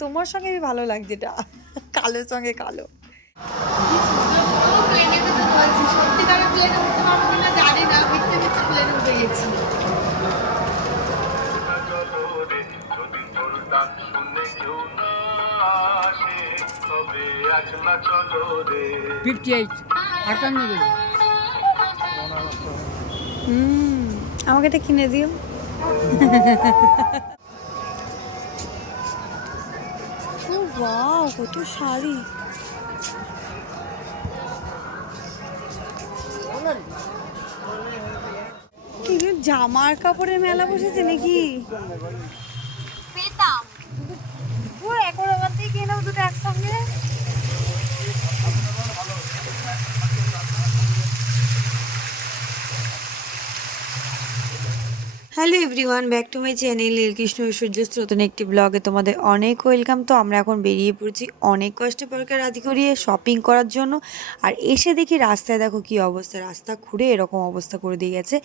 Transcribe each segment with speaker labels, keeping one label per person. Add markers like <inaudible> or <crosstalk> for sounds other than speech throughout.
Speaker 1: তোমার সঙ্গে আমি ভালো লাগছে এটা। কালোর সঙ্গে কালো।
Speaker 2: ফিফটি এইট
Speaker 1: হুম আমাকে এটা কিনে দিও। <laughs> ও বাহ কত শাড়ি। কিন্তু জামার কাপড়ের মেলা বসেছে নাকি?
Speaker 3: পেতাম। ও এক দুটো একসঙ্গে
Speaker 1: hello everyone, back to my channel Nilkrishna সূর্যস্ত নতুন একটি ব্লগে তোমাদের অনেক ওয়েলকাম। তো আমরা এখন বেরিয়ে পড়ছি অনেক কষ্টে পরকে রাজি করিয়ে শপিং করার জন্য। আর এসে দেখি রাস্তায় দেখো কি অবস্থা, রাস্তা খুঁড়ে এরকম অবস্থা করে দিয়ে গেছে।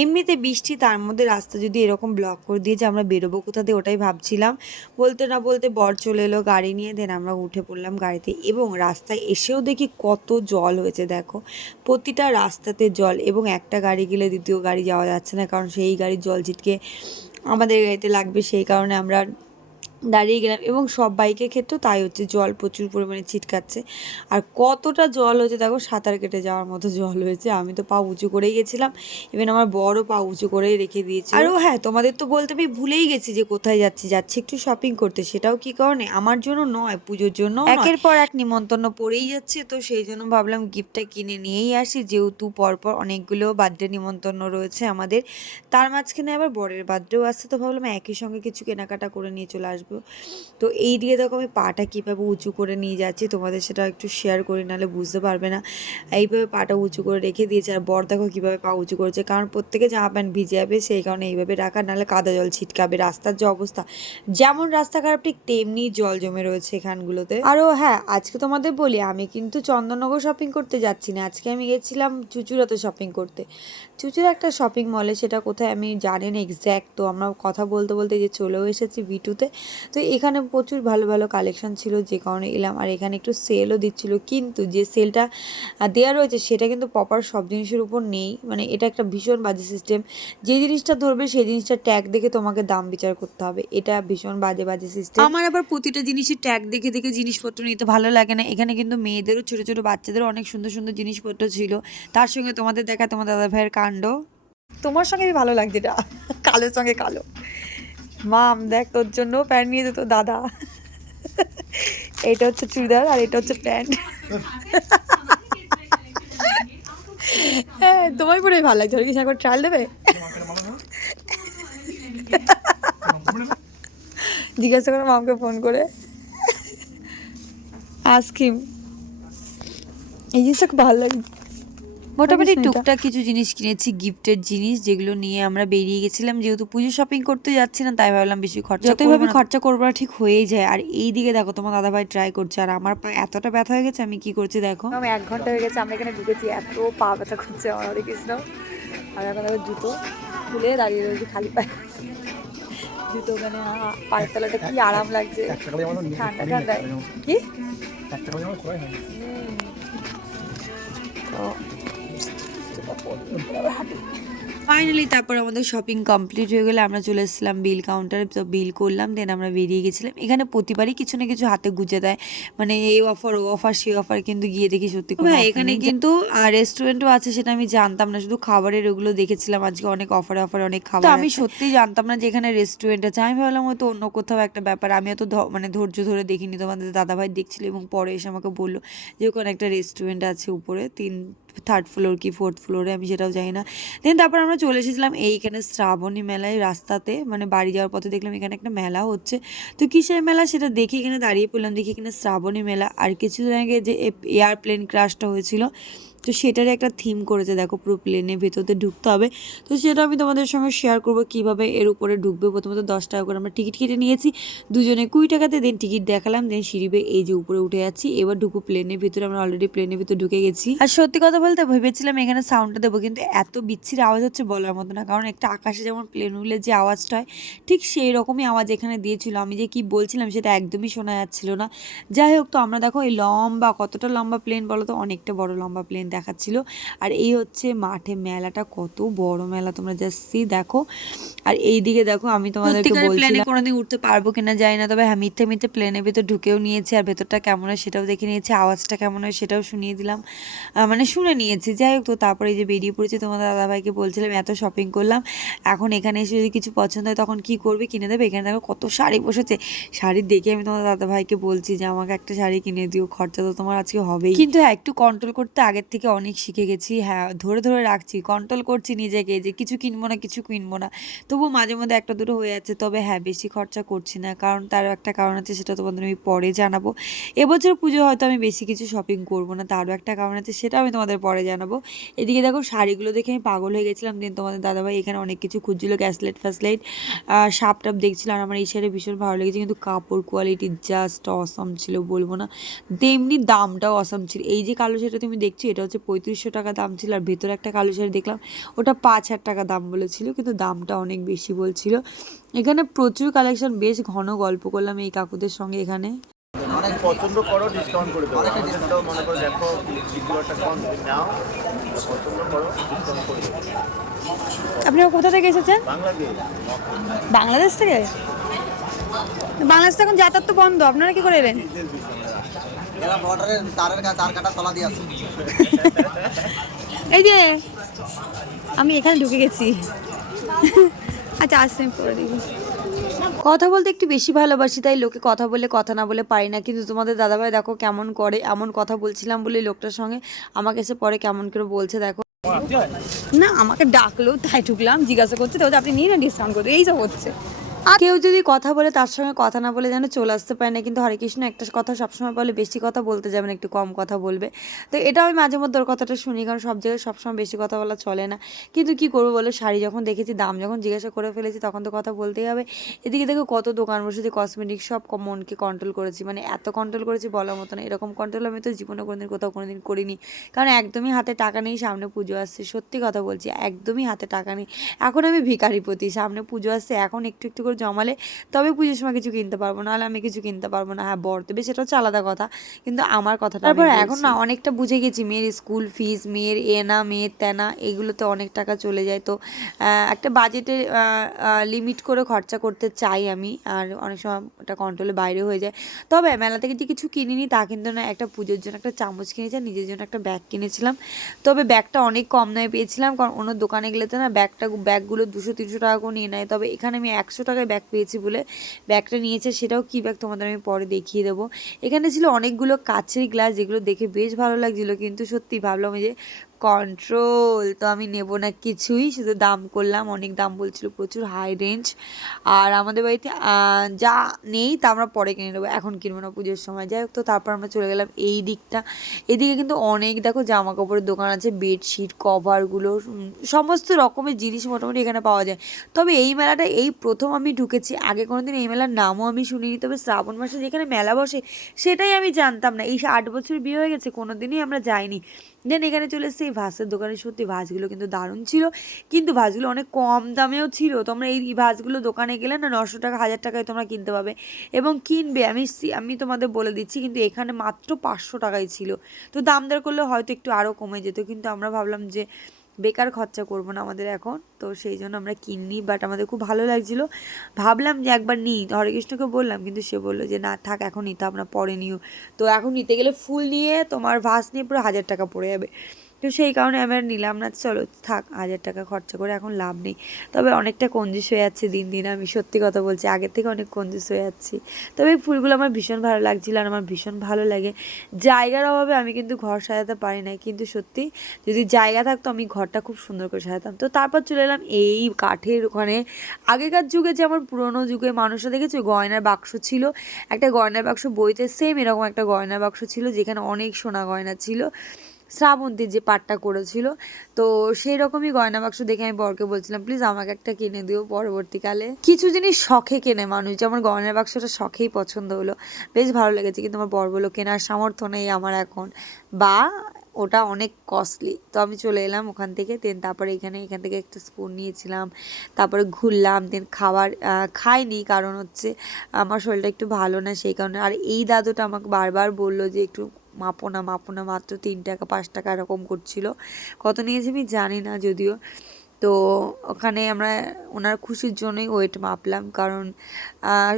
Speaker 1: এমনিতে বৃষ্টি, তার মধ্যে রাস্তা যদি এরকম ব্লক করে দিয়েছে আমরা বেরোবো কোথা দিয়ে ওটাই ভাবছিলাম। বলতে না বলতে বর চলে এলো গাড়ি নিয়ে দেন আমরা উঠে পড়লাম গাড়িতে। এবং রাস্তায় এসেও দেখি কত জল হয়েছে, দেখো। প্রতিটা রাস্তাতে জল এবং একটা গাড়ি গেলে দ্বিতীয় গাড়ি যাওয়া যাচ্ছে না, কারণ সেই গাড়ির জল ছিটকে আমাদের গাড়িতে লাগবে সেই কারণে আমরা দাঁড়িয়ে গেলাম এবং সব বাইকের ক্ষেত্রেও তাই হচ্ছে জল প্রচুর পরিমাণে ছিটকাচ্ছে। আর কতটা জল হয়েছে দেখো সাঁতার কেটে যাওয়ার মতো জল হয়েছে। আমি তো পা উঁচু করেই গেছিলাম ইভেন আমার বড় পা উঁচু করেই রেখে দিয়েছি আরও হ্যাঁ তোমাদের তো বলতে আমি ভুলেই গেছি যে কোথায় যাচ্ছি। যাচ্ছি একটু শপিং করতে সেটাও কি কারণে? আমার জন্য নয় পুজোর জন্য একের পর এক নিমন্ত্রণ পড়েই যাচ্ছে তো সেই জন্য ভাবলাম গিফটটা কিনে নিয়েই আসি। যেহেতু পরপর অনেকগুলো বার্থডে নিমন্ত্রণ রয়েছে আমাদের তার মাঝখানে আবার বরের বার্থডেও আসছে তো ভাবলাম একই সঙ্গে কিছু কেনাকাটা করে নিয়ে চলে আসব। তো এই দিয়ে দেখো আমি পাটা কীভাবে উঁচু করে নিয়ে যাচ্ছি, তোমাদের সেটা একটু শেয়ার করি, নাহলে বুঝতে পারবে না। এইভাবে পাটা উঁচু করে রেখে দিয়েছে, আর বর দেখো কীভাবে পা উঁচু করেছে, কারণ প্রত্যেকে জামা প্যান্ট ভিজে যাবে সেই কারণে এইভাবে রাখা, নাহলে কাদা জল ছিটকাবে। রাস্তার যে অবস্থা, যেমন রাস্তা খারাপ, ঠিক তেমনি জল জমে রয়েছে এখানগুলোতে। আরও হ্যাঁ আজকে তোমাদের বলি, আমি কিন্তু চন্দননগর শপিং করতে যাচ্ছি না। আজকে আমি গেছিলাম চুচুড়াতে শপিং করতে। চুচুড়া একটা শপিং মলে সেটা কোথায় আমি জানি না এক্স্যাক্ট তো আমরা কথা বলতে বলতে যে চলেও এসেছি ভিটুতে তো এখানে প্রচুর ভালো ভালো কালেকশন ছিল যে কারণে এলাম। আর এখানে একটু সেলও দিচ্ছিল। কিন্তু যে সেলটা দেওয়া রয়েছে সেটা কিন্তু প্রপার সব জিনিসের উপর নেই। মানে এটা একটা ভীষণ বাজে সিস্টেম যে জিনিসটা ধরবে সেই জিনিসটা ট্যাগ দেখে তোমাকে দাম বিচার করতে হবে। এটা ভীষণ বাজে বাজে সিস্টেম আমার আবার প্রতিটা জিনিসের ট্যাগ দেখে দেখে জিনিসপত্র নিতে ভালো লাগে না। এখানে কিন্তু মেয়েদেরও ছোটো ছোটো বাচ্চাদেরও অনেক সুন্দর সুন্দর জিনিসপত্র ছিল। তার সঙ্গে তোমাদের দেখা তোমার দাদা ভাইয়ের কাণ্ড। তোমার সঙ্গে ভালো লাগছে এটা। কালোর সঙ্গে কালো। মাম দেখ তোর জন্য প্যান্ট নিয়ে যেত দাদা। এটা হচ্ছে চুড়িদার আর এটা হচ্ছে প্যান্ট। হ্যাঁ তোমায় পরে ভালো লাগছে। ওর কি একবার ট্রায়াল দেবে? জিজ্ঞাসা করো মামকে ফোন করে। আইসক্রিম। এই জিনিসটা খুব ভালো লাগে। মোটামুটি টুকটাক কিছু জিনিস কিনেছি গিফটের জিনিস যেগুলো নিয়ে আমরা বেরিয়ে গেছিলাম। যেহেতু পুজো শপিং করতে যাচ্ছি না তাই ভাবলাম বেশি খরচা যতই ভাবে খরচা করব না ঠিক হয়েই যায়। আর এই দিকে দেখো তোমার দাদা ভাই ট্রাই করছে। আর আমার পা এতটা ব্যথা হয়ে গেছে আমি কি করছি দেখো। আমি এক ঘণ্টা হয়ে গেছে আমরা এখানে ঢুকেছি এত পা ব্যথা করছে আমার হরে কৃষ্ণ। আমি এখন আবার জুতো খুলে দাঁড়িয়ে রয়েছি খালি পায়ে। জুতো মানে পায়ের তলাটা কি আরাম লাগছে। ঠান্ডা ঠান্ডায় কি। তো ফাইনালি তারপর আমাদের শপিং কমপ্লিট হয়ে গেলে আমরা চলে এসেছিলাম বিল কাউন্টারে তো বিল করলাম দেন আমরা বেরিয়ে গেছিলাম। এখানে প্রতিবারই কিছু না কিছু হাতে গুজে দেয়। মানে এই অফার ও অফার সেই অফার কিন্তু গিয়ে দেখি সত্যি
Speaker 3: হ্যাঁ,
Speaker 1: এখানে। কিন্তু রেস্টুরেন্টও আছে সেটা আমি জানতাম না। শুধু খাবারের ওগুলো দেখেছিলাম। আজকে অনেক অফারে অফারে অনেক খাবার আমি সত্যি জানতাম না যে এখানে রেস্টুরেন্ট আছে। আমি ভাবলাম হয়তো অন্য কোথাও একটা ব্যাপার। আমি অত মানে ধৈর্য ধরে দেখিনি। তোমাদের দাদাভাই দেখছিল এবং পরে এসে আমাকে বলল যে ওখানে একটা রেস্টুরেন্ট আছে উপরে। তিন থার্ড ফ্লোর কি ফোর্থ ফ্লোরে আমি সেটাও জানি না। দেন তারপর আমরা চলে এসেছিলাম এইখানে শ্রাবণী মেলায় রাস্তাতে মানে বাড়ি যাওয়ার পথে দেখলাম এখানে একটা মেলা হচ্ছে। তো কিসের মেলা সেটা দেখে এখানে দাঁড়িয়ে পড়লাম, দেখি এখানে শ্রাবণী মেলা। আর কিছুদিন আগে যে এয়ারপ্লেন ক্রাশটা হয়েছিল তো সেটারই একটা থিম করেছে, দেখো পুরো প্লেনের ভেতরতে ঢুকতে হবে। তো সেটা আমি তোমাদের সঙ্গে শেয়ার করব কীভাবে এর উপরে ঢুকবে। প্রথমত দশ টাকা করে আমরা টিকিট কেটে নিয়েছি। দুজনে কুড়ি টাকাতে দেন টিকিট দেখালাম দেন সিঁড়ি বেয়ে এই যে উপরে উঠে যাচ্ছি। এবার ঢুকবো প্লেনের ভিতরে, আমরা অলরেডি প্লেনের ভিতরে ঢুকে গেছি। আর সত্যি কথা বলতে ভেবেছিলাম এখানে সাউন্ডটা দেবো, কিন্তু এত বিচ্ছির আওয়াজ হচ্ছে বলার মতো না। কারণ একটা আকাশে যেমন প্লেন উড়লে যে আওয়াজটা হয়, ঠিক সেই রকমই আওয়াজ এখানে দিয়েছিল। আমি যে কি বলছিলাম সেটা একদমই শোনা যাচ্ছিল না। যাই হোক, তো আমরা দেখো এই লম্বা, কতটা লম্বা প্লেন বলো তো? অনেকটা বড় লম্বা প্লেন দেখাচ্ছিল। আর এই হচ্ছে মাঠে মেলাটা কত বড় মেলা তোমরা জাস্ট দেখো। আর এই দিকে দেখো আমি তোমাদেরকে প্লেনে কোনোদিন উঠতে পারব কিনা জানি না তবে হ্যাঁ মিথ্যে মিথ্যে প্লেনের ভেতর ঢুকেও নিয়েছি আর ভেতরটা কেমন হয় সেটাও দেখে নিয়েছি আওয়াজটা কেমন হয় সেটাও শুনিয়ে দিলাম। মানে শুনে নিয়েছি যাই হোক তো তারপরে এই যে বেরিয়ে পড়েছি তোমাদের দাদাভাইকে বলছিলাম এত শপিং করলাম এখন এখানে এসে যদি কিছু পছন্দ হয় তখন কি করবে কিনে দেবে? এখানে দেখো কত শাড়ি বসেছে শাড়ি দেখে আমি তোমার দাদাভাইকে বলছি যে আমাকে একটা শাড়ি কিনে দিও খরচা তো তোমার আজকে হবেই। কিন্তু হ্যাঁ একটু কন্ট্রোল করতে আগের থেকে অনেক শিখে গেছি। হ্যাঁ ধরে ধরে রাখছি কন্ট্রোল করছি নিজেকে যে কিছু কিনবো না, কিছু কিনবো না। তবু মাঝে মধ্যে একটা, দুটো হয়ে যাচ্ছে তবে হ্যাঁ বেশি খরচা করছি না। কারণ তারও একটা কারণ আছে, সেটা তোমাদের আমি পরে জানাব। এবছর পুজো হয়তো আমি বেশি কিছু শপিং করব না, তারও একটা কারণ আছে সেটা আমি তোমাদের পরে জানাব। এদিকে দেখো, শাড়িগুলো দেখে আমি পাগল হয়ে গেছিলাম। দেন তোমাদের দাদাভাই এখানে অনেক কিছু খুঁজছিল গ্যাসলাইট ফ্যাসলাইট সাপ টাপ দেখছিল, আর আমার এই শাড়ি ভীষণ ভালো লেগেছে। কিন্তু কাপড় কোয়ালিটি জাস্ট অসম ছিল, বলব না। তেমনি দামটাও অসম ছিল। এই যে কালো শাড়িটা তুমি দেখছ, এটা হচ্ছে পঁয়ত্রিশশো টাকা দাম ছিল আর ভেতরে একটা কালো শাড়ি দেখলাম ওটা পাঁচ হাজার টাকা দাম বলেছিল কিন্তু দামটা অনেক বেশি বলছিল। এখানে প্রচুর কালেকশন বেশ ঘন গল্প করলাম এই কাকুদের সঙ্গে এখানে।
Speaker 4: অনেক পছন্দ করো ডিসকাউন্ট করে দেবো। ডিসকাউন্ট মনে করো দেখো ভিডিওটা কম নাও পছন্দ করো ডিসকাউন্ট করে দেবো।
Speaker 3: আপনারা কোথা থেকে এসেছেন?
Speaker 4: বাংলাদেশ।
Speaker 3: বাংলাদেশ থেকে? বাংলাদেশ এখন যাতায়াত তো বন্ধ আপনারা কি করে এলেন?
Speaker 4: এরা তারের তার কাটা তলা দিয়ে আছে
Speaker 3: এই যে, আমি এখানে ঢুকে গেছি। আচ্ছা আসতে পরে দেখি।
Speaker 1: কথা বলতে একটু বেশি ভালোবাসি, তাই লোকে কথা বলে, কথা না বলে পারি না। কিন্তু তোমাদের দাদাভাই দেখো কেমন করে, এমন কথা বলছিলাম বলে লোকটার সঙ্গে আমাকে এসে পরে কেমন করে বলছে, দেখো।
Speaker 3: না, আমাকে ডাকলো, তাই ঢুকলাম, জিজ্ঞাসা করছে, তো আপনি নিয়ে না ডিসকাউন্ট করতে? এই সব হচ্ছে।
Speaker 1: আর কেউ যদি কথা বলে, তার সঙ্গে কথা না বলে যেন চলে আসতে পারে না। কিন্তু হরে কৃষ্ণ একটা কথা সবসময় বলে, বেশি কথা বলতে যাবে না, একটু কম কথা বলবে। তো এটা আমি মাঝে মধ্যে ওর কথাটা শুনি, কারণ সব জায়গায় সবসময় বেশি কথা বলা চলে না। কিন্তু কি করব বলো, শাড়ি যখন দেখেছি, দাম যখন জিজ্ঞাসা করে ফেলেছি, তখন তো কথা বলতেই হবে। এদিকে দেখো কত দোকান বসেছে কসমেটিক সব মনকে কন্ট্রোল করেছি। মানে এত কন্ট্রোল করেছি বলার মতো না, এরকম কন্ট্রোল আমি তো জীবনে কোনোদিন কোথাও কোনোদিন করিনি। কারণ একদমই হাতে টাকা নেই, সামনে পুজো আসছে। সত্যি কথা বলছি, একদমই হাতে টাকা নেই। এখন আমি ভিখারিপতি, সামনে পুজো আসছে, এখন একটু একটু করে জমালে তবে পুজোর সময় কিছু কিনতে পারব না হলে আমি কিছু কিনতে পারব না। হ্যাঁ বর দেবে সেটা হচ্ছে আলাদা কথা কিন্তু আমার কথাটা তারপর এখন না অনেকটা বুঝে গেছি মেয়ের স্কুল ফিস মেয়ের এনা মেয়ের তেনা এগুলোতে অনেক টাকা চলে যায়। তো একটা বাজেটে লিমিট করে খরচা করতে চাই আমি আর অনেক সময় ওটা কন্ট্রোলের বাইরে হয়ে যায়। তবে মেলা থেকে যে কিছু কিনিনি তা কিন্তু না একটা পুজোর জন্য একটা চামচ কিনেছি আর নিজের জন্য একটা ব্যাগ কিনেছিলাম। তবে ব্যাগটা অনেক কম দামে পেয়েছিলাম কারণ অন্য দোকানে গেলে তো না ব্যাগটা ব্যাগগুলো দুশো তিনশো টাকা করে নিয়ে নেয়। তবে এখানে আমি একশো টাকায় ব্যাগ পেয়েছি বলে ব্যাগটা নিয়েছে, সেটাও কি ব্যাগ তোমাদের আমি পরে দেখিয়ে দেবো। এখানে ছিল অনেকগুলো কাচের গ্লাস যেগুলো দেখে বেশ ভালো লাগছিল, কিন্তু সত্যি ভাবলাম যে কন্ট্রোল তো আমি নেব না কিছুই। শুধু দাম করলাম, অনেক দাম বলছিল, প্রচুর হাই রেঞ্জ আর আমাদের বাড়িতে যা নেই তা আমরা পরে কিনে নেব। এখন কিনবো না পুজোর সময়। যাই হোক, তো তারপর আমরা চলে গেলাম এই দিকটা। এদিকে কিন্তু অনেক, দেখো জামা কাপড়ের দোকান আছে বেডশিট কভারগুলো সমস্ত রকমের জিনিস মোটামুটি এখানে পাওয়া যায়। তবে এই মেলাটা, এই প্রথম আমি ঢুকেছি, আগে কোনোদিন এই মেলার নামও আমি শুনিনি। তবে শ্রাবণ মাসে যেখানে মেলা বসে, সেটাই আমি জানতাম না। এই আট বছর বিয়ে হয়ে গেছে কোনো দিনই আমরা যাইনি। দেন এখানে চলে এসছে, এই ভাসের দোকানে সত্যি ভাসগুলো কিন্তু দারুণ ছিল। কিন্তু ভাসগুলো অনেক কম দামেও ছিল। তোমরা এই ভাসগুলো দোকানে গেলে না নশো টাকা, হাজার টাকায় তোমরা কিনতে পাবে এবং কিনবে। আমি আমি তোমাদের বলে দিচ্ছি, কিন্তু এখানে মাত্র পাঁচশো টাকাই ছিল। তো দাম দর করলে হয়তো একটু আরও কমে যেত। কিন্তু আমরা ভাবলাম যে বেকার খরচা করব না আমাদের এখন। তো সেই জন্য আমরা কিনি বাট আমাদের খুব ভালো লাগছিল। ভাবলাম যে একবার নিই। হরেকৃষ্ণকে বললাম, কিন্তু সে বলল যে, না, থাক, এখন নিতে আপনার পরে নিও। তো এখন নিতে গেলে ফুল নিয়ে তোমার ভাস নিয়ে পুরো হাজার টাকা পড়ে যাবে। তো সেই কারণে আমি আর নিলাম না। চলো, থাক, হাজার টাকা খরচা করে এখন লাভ নেই। তবে অনেকটা কঞ্জুস হয়ে যাচ্ছে দিন দিন, আমি সত্যি কথা বলছি, আগের থেকে অনেক কঞ্জুস হয়ে যাচ্ছি। তবে এই ফুলগুলো আমার ভীষণ ভালো লাগছিল আর আমার ভীষণ ভালো লাগে। জায়গার অভাবে আমি কিন্তু ঘর সাজাতে পারি না কিন্তু সত্যি যদি জায়গা থাকতো আমি ঘরটা খুব সুন্দর করে সাজাতাম। তো তারপর চলে এলাম এই কাঠের ওখানে। আগেকার যুগে যেমন পুরোনো যুগে মানুষরা দেখেছ, গয়নার বাক্স ছিল, একটা গয়নার বাক্স বইতে সেম এরকম একটা গয়নার বাক্স ছিল, যেখানে অনেক সোনা গয়না ছিল। শ্রাবন্তী যে পাটটা করেছিল। তো সেই রকমই গয়না বাক্স দেখে আমি বরকে বলছিলাম, প্লিজ আমাকে একটা কিনে দিও পরবর্তীকালে। কিছু জিনিস শখে কেনে মানুষ, যেমন গয়নার বাক্সটা শখেই পছন্দ হলো। বেশ ভালো লেগেছে, কিন্তু আমার বর বলল, কেনার সামর্থ্য নেই আমার এখন। বা, ওটা অনেক কস্টলি তো আমি চলে এলাম ওখান থেকে দেন তারপরে এখানে, এখান থেকে একটা স্পুন নিয়েছিলাম। তারপরে ঘুরলাম দেন খাবার খাইনি, কারণ হচ্ছে আমার শরীরটা একটু ভালো না, সেই কারণে। আর এই দাদুটা আমাকে বারবার বলল যে, একটু মাপো না মাপো না, মাত্র তিন টাকা, পাঁচ টাকা এরকম করছিল। কত নিয়েছে আমি জানি না যদিও। তো ওখানে আমরা ওনার খুশির জন্যই ওয়েট মাপলাম, কারণ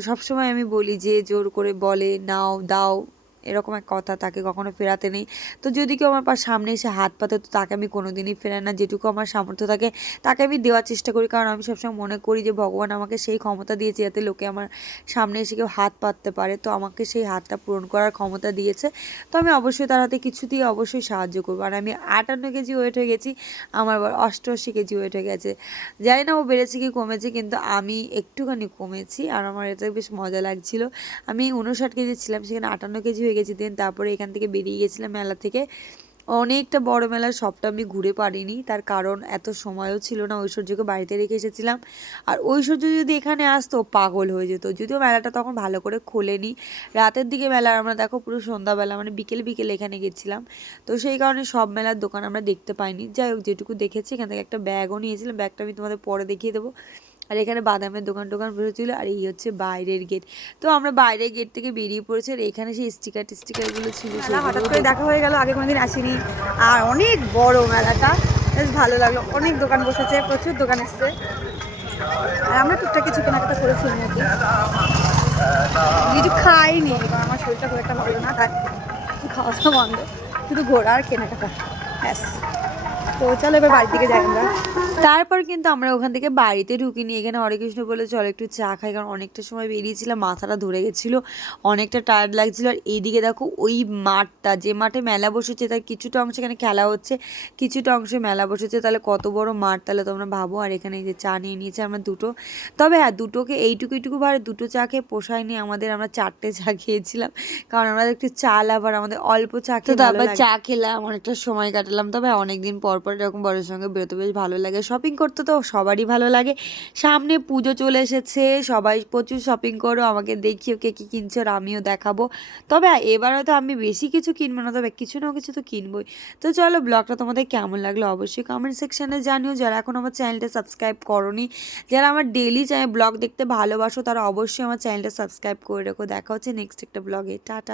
Speaker 1: সবসময় আমি বলি যে জোর করে বলে, নাও, দাও এরকম এক কথা, তাকে কখনো ফেরাতে নেই। তো যদি কেউ আমার পাশ সামনে এসে হাত পাতে তো তাকে আমি কোনো দিনই ফেরাই না। যেটুকু আমার সামর্থ্য থাকে, তাকে আমি দেওয়ার চেষ্টা করি। কারণ আমি সবসময় মনে করি যে, ভগবান আমাকে সেই ক্ষমতা দিয়েছে যাতে লোকে আমার সামনে এসে কেউ হাত পাততে পারে। তো আমাকে সেই হাতটা পূরণ করার ক্ষমতা দিয়েছে। তো আমি অবশ্যই তার হাতে কিছু দিয়ে অবশ্যই সাহায্য করব। আর আমি আটান্ন কেজি ওয়েট হয়ে গেছি, আমার আবার অষ্টআশি কেজি ওয়েট হয়ে গেছে। জানি না ও বেড়েছে কি কমেছে, কিন্তু আমি একটুখানি কমেছি। আর আমার এটা বেশ মজা লাগছিল। আমি উনষাট কেজি ছিলাম, সেখানে আটান্ন কেজি হয়ে গেছি দেন তারপরে এখান থেকে বেরিয়ে গেছিলাম মেলা থেকে। অনেকটা বড় মেলা সবটা আমি ঘুরে পারিনি, তার কারণ এত সময়ও ছিল না, ঐশ্বর্যকে বাড়িতে রেখে এসেছিলাম। আর ঐশ্বর্য যদি এখানে আসতো, পাগল হয়ে যেত। যদিও মেলাটা তখন ভালো করে খোলেনি। রাতের দিকে মেলা, আমরা দেখো পুরো সন্ধ্যাবেলা মানে বিকেল বিকেল এখানে গেছিলাম। তো সেই কারণে সব মেলার দোকান আমরা দেখতে পাইনি। যাই হোক, যেটুকু দেখেছি, এখান থেকে একটা ব্যাগও নিয়েছিলাম। ব্যাগটা আমি তোমাদের পরে দেখিয়ে দেবো। আর এখানে বাদামের দোকান টোকান বেরোচ্ছিল আর এই হচ্ছে বাইরের গেট তো আমরা বাইরের গেট থেকে বেরিয়ে পড়েছি আর এখানে সেই স্টিকার টিস্টিকারগুলো ছিল
Speaker 3: হঠাৎ করে দেখা হয়ে গেল আগে কোনোদিন আসিনি। আর অনেক বড় মেলাটা বেশ ভালো লাগল। অনেক দোকান বসেছে প্রচুর দোকান এসছে আর আমরা টুকটাক কিছু কেনাকাটা করেছি নাকি কিছু খাইনি আমার শরীরটা খুব একটা ভালো না তাই খাওয়া দাওয়া বন্ধ। শুধু ঘোরা আর কেনাকাটা ব্যাস। তো চলো এবার বাড়ির দিকে যাই আমরা।
Speaker 1: তারপর কিন্তু আমরা ওখান থেকে বাড়িতে ঢুকিনি। এখানে হরে কৃষ্ণ বলে চলো একটু চা খাই। কারণ অনেকটা সময় বেরিয়েছিলাম মাথাটা ধরে গেছিল অনেকটা টায়ার্ড লাগছিল। আর এইদিকে দেখো ওই মাঠটা যে মাঠে মেলা বসেছে তার কিছুটা অংশ এখানে খেলা হচ্ছে কিছুটা অংশে মেলা বসেছে। তাহলে কত বড় মাঠ তাহলে তোমরা ভাবো। আর এখানে যে চা নিয়ে নিয়েছে আমরা দুটো। তবে হ্যাঁ দুটোকে এইটুকু এইটুকু ভাবে দুটো চা খেয়ে পোষায়নি আমাদের আমরা চারটে চা খেয়েছিলাম কারণ আমরা একটু চা লাভার আমাদের অল্প চা খেয়ে তারপর চা খেলাম অনেকটা সময় কাটালাম। তবে অনেকদিন পর পর এরকম বড়ের সঙ্গে বেরোতে বেশ ভালো লাগে। শপিং করতে তো সবারই ভালো লাগে। সামনে পুজো চলে এসেছে, সবাই প্রচুর শপিং করো, আমাকে দেখিও কে কী কিনছো আর আমিও দেখাবো। তবে এবার হয়তো আমি বেশি কিছু কিনবো না, তবে কিছু না কিছু তো কিনবোই। তো চলো ব্লগটা তোমাদের কেমন লাগল অবশ্যই কমেন্ট সেকশানে জানিও। যারা এখন আমার চ্যানেলটা সাবস্ক্রাইব করনি, যারা আমার ডেলি ব্লগ দেখতে ভালোবাসো, তারা অবশ্যই আমার চ্যানেলটা সাবস্ক্রাইব করে রেখো। দেখা হচ্ছে নেক্সট একটা ব্লগে টাটা।